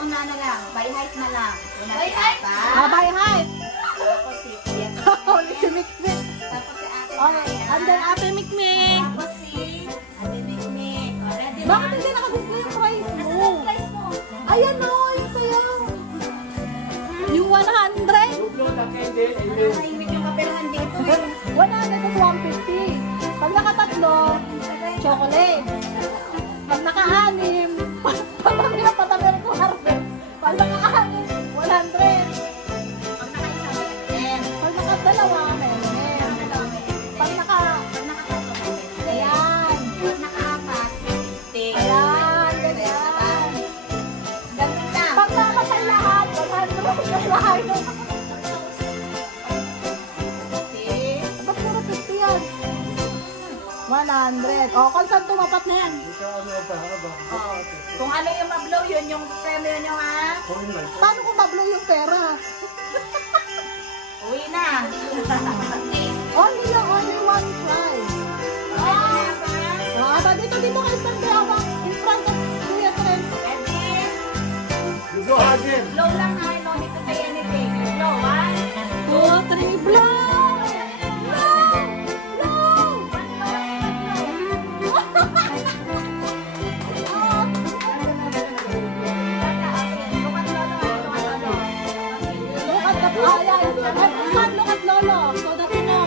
una na lang. By height na lang. Una si Ata. By height. Tapos si Kuya. Si Mikmik. Tapos si Ate Okay, Maya. and then Ate Mikmik. Tapos si Ate Mikmik. O, ready na? Bakit hindi nakadisplay yung price Nasaan mo? ang price mo? Ayan o, yung sayo. Yung 100. Nakahimik yung kaperahan dito eh. 100 is 150. Pag nakatatlo, chocolate. Pag naka-anim, patabi na patabi ko harvest. Pag naka-anim, 100. Pag naka-isa, meron. Pag nakadalawa, meron. Pag nakatatlo, ayan. pag naka-apat, 50. Ayan, ganyan. Ganun lang. Pag nakatay lahat, 100 na lahat. Ba't puro 50 yan? 100. O, kung saan tumapat na yan? Oh. Kung ano yung mablow, yun yung premyo nyo ha. Paano kung mablow yung pera? Uwi na. Only one prize. Dito kayo sa Beawa, in front of Kuya Trent. Ready? Blow lang ha. No need to say anything. Blow. 1, 2, 3, blow! Look at Lolo, so that you know.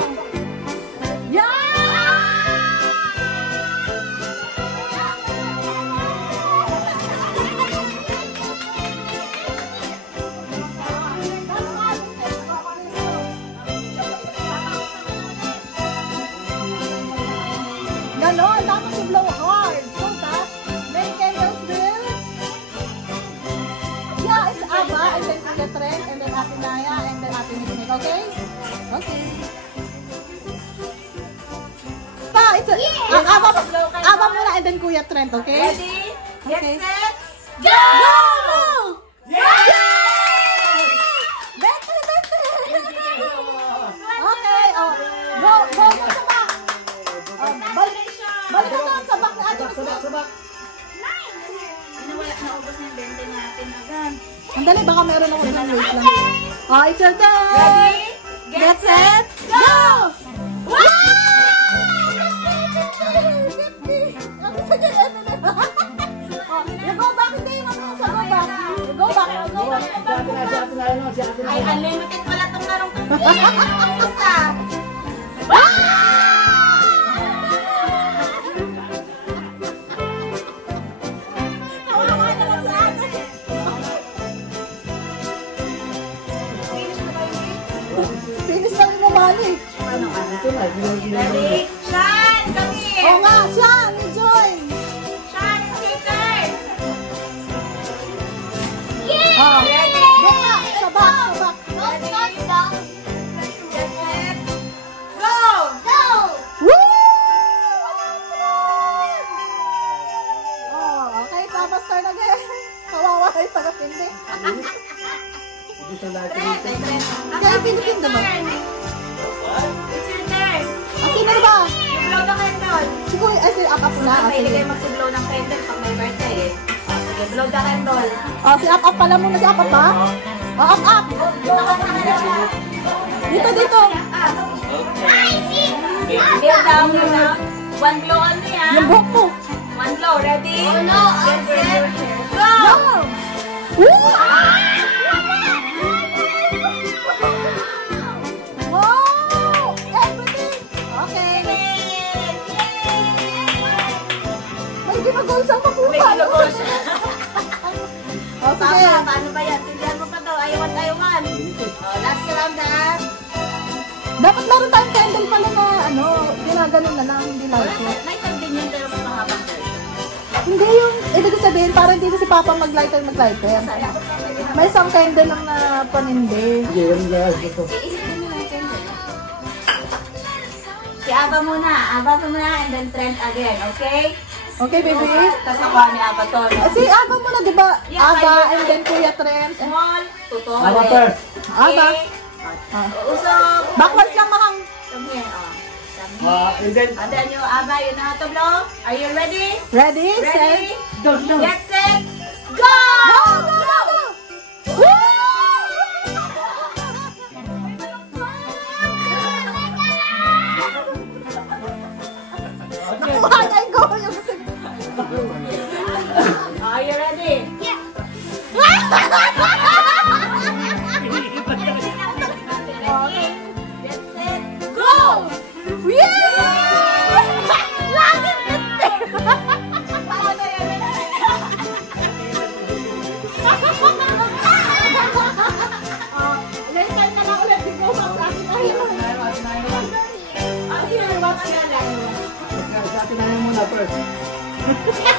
Ganon, dapat you blow hard. So that, make candles will. Yeah, it's Aba, and then Kuya Trent, and then Ate Naya, and then Ate Mikmik, okay? Okay. Pa, it's a, Aba muna, and then Kuya Trent, okay? Ready? Get Okay. set. Go! Yeah! Better, better! Okay, oh. Go mo sa back. Balik ka doon sa back na Ate Mikmik. Naubos na yung bente natin agad. Ang dali, baka meron ako dyan. Wait lang. Oh, it's your turn! Ready? Get set, go! Wow! You go back, hindi. Mamaya sa go back. You go back. Ay, unlimited pala itong larong to. Basta. Finish na rin naman eh. Ready? Sean, come here. Oo nga, Sean, enjoy! Sean, it's your turn. Oh, Ready? go back, sa back, sa back. Ready? Get set. Go! Woo! Oh, okay, Thomas turn again. Kawawa ay taga-pindi. Trend. Kaya Philippine, diba? It's your turn. Sino ba? You blow the candle. Si Kuya, ay, si Up na. Mahilig kayo mag-blow ng candle pag may birthday eh. Oh, sige, blow the candle. Oh, si Up pala muna, si Up ba? Oh, Up! Blow the candle. Dito, dito. Kneel down, kneel down. One blow only Yung buhok mo. One blow, ready? Get set, go! Go! Woo! Wow! Everything! Okay. May ginagol sa May makuha. ginagol siya. Oh, sige. Paano ba yan? Tindihan mo pa daw. Ayawan. Oh, last round ha. Dapat meron tayong candle pala na ano, ginaganon na lang, hindi light. Lighter din yun pero mas mahabang version. Hindi yung, ibig sabihin, parang dito si Papa mag-lighter. May isang candle lang na panindi. Iisipin nyo lang yung candle. Si Aba muna and then Trent again, okay? Okay, baby? Tapos nakuha ni Aba to, no? Si Aba muna, di ba? Yeah, Aba, I- and then Kuya Trent. Small, tuto. Aba first. Aba. Ah. Usok. Backwards lang, Mahang. Come here, oh. Come here. And then, And then you, Aba, you know how to blow? Are you ready? Ready, Ready? set, Get set, go! go, go, go, Get set, go! Yeah! Lagi 50! Paano yun? Next time na lang ulit. Ikaw sa akin tayo. Sino yung box na lang? Sa atin na muna first.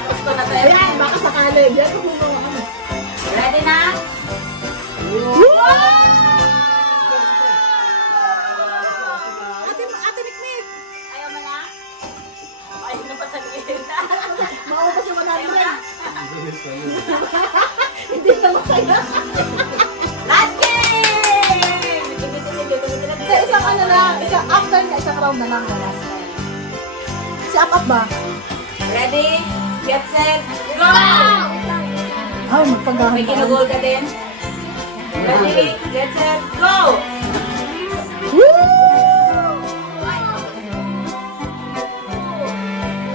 Gusto na tayo. Ayan, baka sakali. Diyan ko muna ako. Ready na? Ate Niknik! Ayaw mo na? Ayaw na pa sabihin. Maubos yung 100. Ayaw na? Hindi na masaya. Last game! Hindi, isang ano lang. After niya, isang round na lang. Si Up ba? Ready? Get set, go! Ah, magpagahan May ginugol ka din? Ready? Get set, go!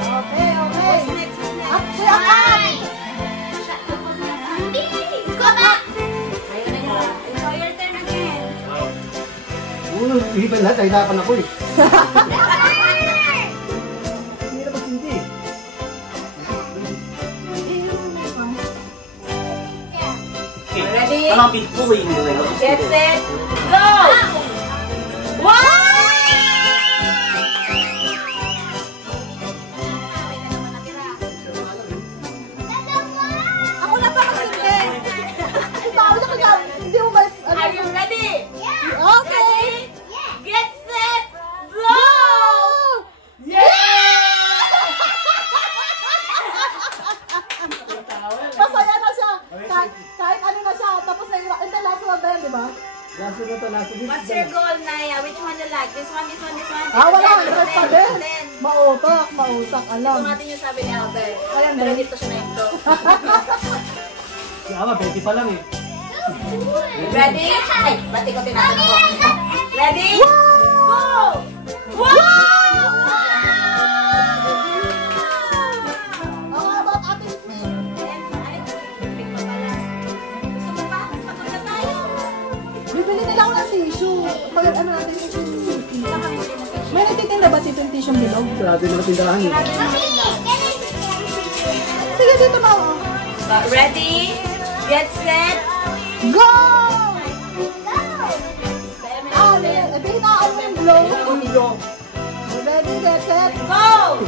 Okay, okay. What's next? What's next? Up siya, up! Ayaw na niya. It's your turn again. Hihipan lahat, nahirapan ako eh. Hindi na magsindi. Ready? Parang bitcoin. Get set, go! Wow! Ako na pa magsindi. Ikaw na kaya, hindi mo ba... Are you ready? Okay! Get set, go! Masaya na siya. Kahit ano na siya. Tapos na yung... Hindi, last one na yan, di ba? Laso na to, laso dito. What's your goal, Naya? Which one you like? This one, this one, this one? Ah, wala. Then, Rest pa then, din. then. Mautak, mautak. Ito Alam. natin yung sabi ni Albert. Ayan, Pero din. dito siya na ito. Si Ama, 20 pa lang eh. Ready? Ay, bati ko tinatanong ko. Ready? Go! Wow! How about ating... Gusto mo pa? Pagod na tayo. Bibili nila ako ng tissue. Pag ano natin yung tissue. May nagtitinda ba dito yung tissue bilog? Grabe mga tindahan eh. Sige, dito na ako. Ready? Get set. Go! Ah, binitaan mo yung blow. Ready, get set. Go!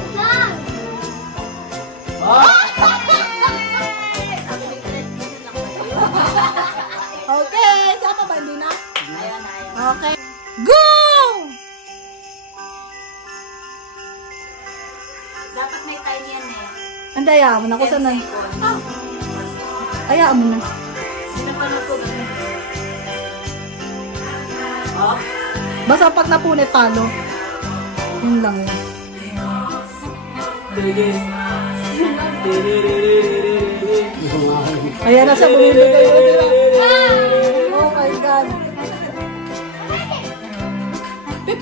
Okay, siya pa ba? Hindi na? Ayun, ayun. Okay. Go! Dapat may time yan eh. Anda, hayaan mo na. Kung 10 saan na. seconds. Hayaan mo na. Sinapanood ko ba? Oh. Basta pag napunit, talo. Yun lang yun. Ayan na siya, bumibigay na nila. Oh my God. 50!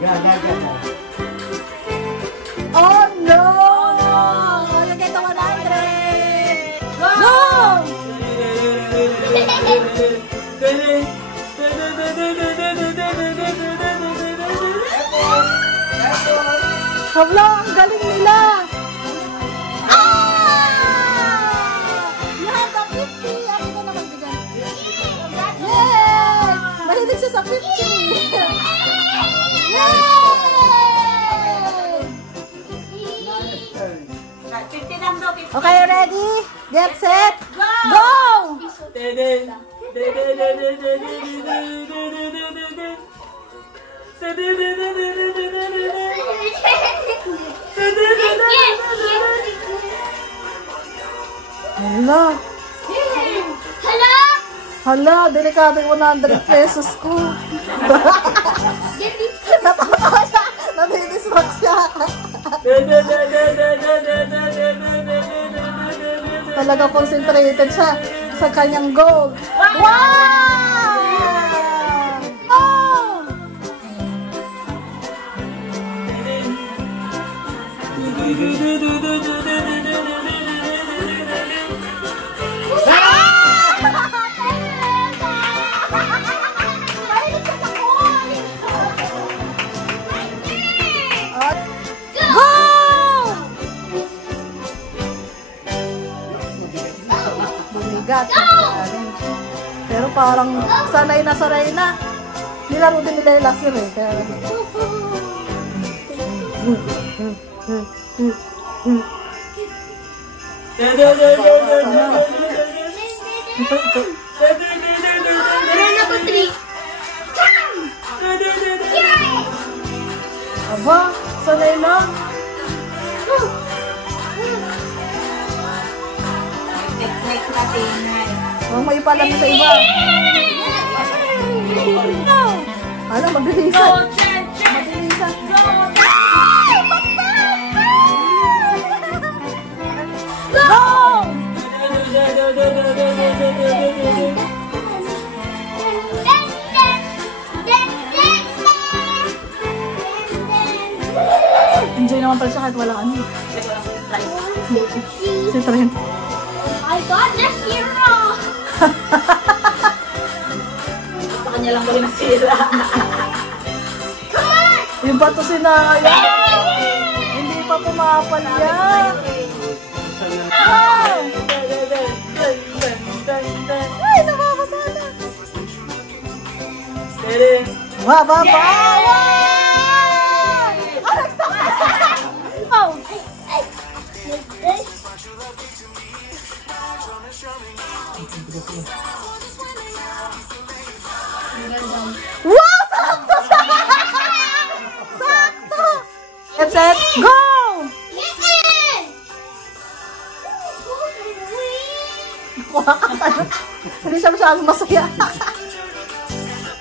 Yan. Oh no! You get the 100! Go! Hala, ang galing nila! You have the 50! Ako na naman bigyan. Yay! Mahilig siya sa 50! Yay! 50 lang daw, 50. Okay, ready? Get set? Go! Go! Hala. Hala, delikado yung 100 pesos ko. Natawa siya. Nadidismark siya. Talaga concentrated siya sa kanyang goal. Wow! Oh! Bumigat. Pero parang sanay na. Nilaro din nila yung last year eh. Kaya... Meron ako 3. Aba, sanay na. Like natin. Oh, may pala sa iba. Ano, magdilisan. Magdilisan. Go! Enjoy naman pala siya kahit walang ano. Si Trent. I got the hero! Sa kanya lang rin nasira. Yung bato sinaya. Hindi pa pumapal yan. Ay, nakakata na. Baba! Oh! Wow! Sakto! Sakto! Get set, go! Kuha ka tayo. Hindi siya masyadong masaya.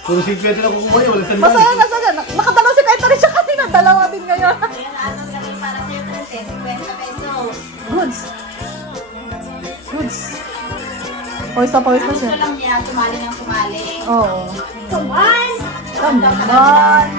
Puro 50 na kukuha niya, walang sandali. Masaya na siya. Nakatalaw si Kaito rin siya kanina. Dalawa din ngayon. Ayan, ano gawin para sa'yo, Princess? 50 pesos. Goods. Pawis na pawis na siya. Gusto lang niya, sumali ng sumali. Oo. Come on! Come on!